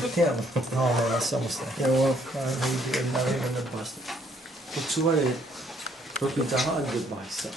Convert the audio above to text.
Partiamo. No, lasciamo stare. Andiamo a vedere il navigare nel basta. Ci vuole proprio già al basta.